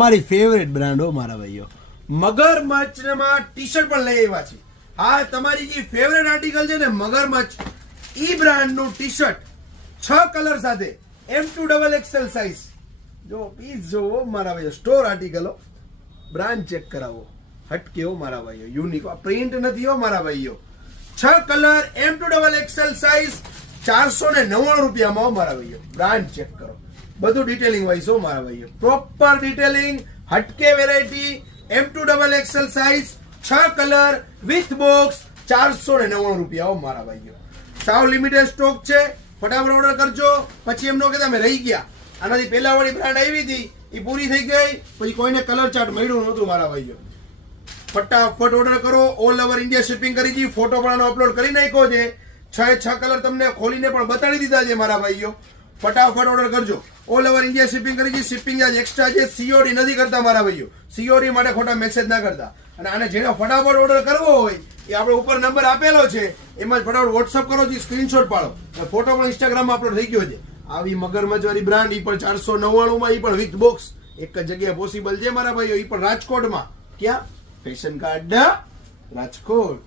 મારી favourite brand હો મારા ભાઈઓ, મગરમચ્છમાં ટી શર્ટ પણ લઈ આવ્યા છે. હા, તમારી જે ફેવરેટ આર્ટિકલ છે ને મગરમચ્છ, ઈ બ્રાન્ડ નું ટી શર્ટ 6 કલર સાથે M2XXL સાઈઝ. જો પીસ જોવો મારા ભાઈઓ, સ્ટોર આર્ટિકલો, બ્રાન્ડ ચેક કરાવો, હટકે હો મારા ભાઈઓ, યુનિક પ્રિન્ટ નથી હો મારા ભાઈઓ. 6 કલર M2XXL સાઈઝ 499 રૂપિયામાં હો મારા ભાઈઓ. બ્રાન્ડ ચેક કરો, બધું ડિટેલિંગ વાઇઝ હો મારા ભાઈઓ, પ્રોપર ડિટેલિંગ, હટકે variety, M2XXL size 6 colour with box 499 રૂપિયા હો મારા ભાઈઓ. સાવ લિમિટેડ સ્ટોક છે, ફટાફટ ઓર્ડર કરજો. પછી એમ ન કહેતા અમે રહી ગયા, આનાથી પહેલા વાળી બ્રાન્ડ આવી હતી એ પૂરી થઈ ગઈ, પછી કોઈને કલર ચાર્ટ મળ્યું નહોતું મારા ભાઈઓ. ફટાફટ ઓર્ડર કરો, ઓલ ઓવર ઇન્ડિયા શિપિંગ કરી દી. ફોટો પણ આનો અપલોડ કરી નાખ્યો છે, 6 કલર તમને ખોલીને પણ બતાડી દીધા છે મારા ભાઈઓ. ફટાફટ ઓર્ડર કરજો, ઓલ ઓવર ઇન્ડિયા શિપિંગ કરી દી. શિપિંગ ચાર્જ એક્સ્ટ્રા છે, સીઓડી નથી કરતા મારા ભાઈઓ. સીઓડી માટે ખોટા મેસેજ ના કરતા. અને આને જેને ફટાફટ ઓર્ડર કરવો હોય એ આપણે ઉપર નંબર આપેલો છે, એમાં જ ફટાફટ વોટ્સઅપ કરો, સ્ક્રીનશોટ પાડો, ફોટો પણ ઇન્સ્ટાગ્રામમાં અપલોડ થઈ ગયો છે. આવી મગરમચ્છ વાળી બ્રાન્ડ, એ પણ 499 માં, એ પણ વિથ બોક્સ. એક જ જગ્યાએ પોસિબલ છે મારા ભાઈઓ, એ પણ રાજકોટમાં. ક્યાં? Fashion card Rajkot.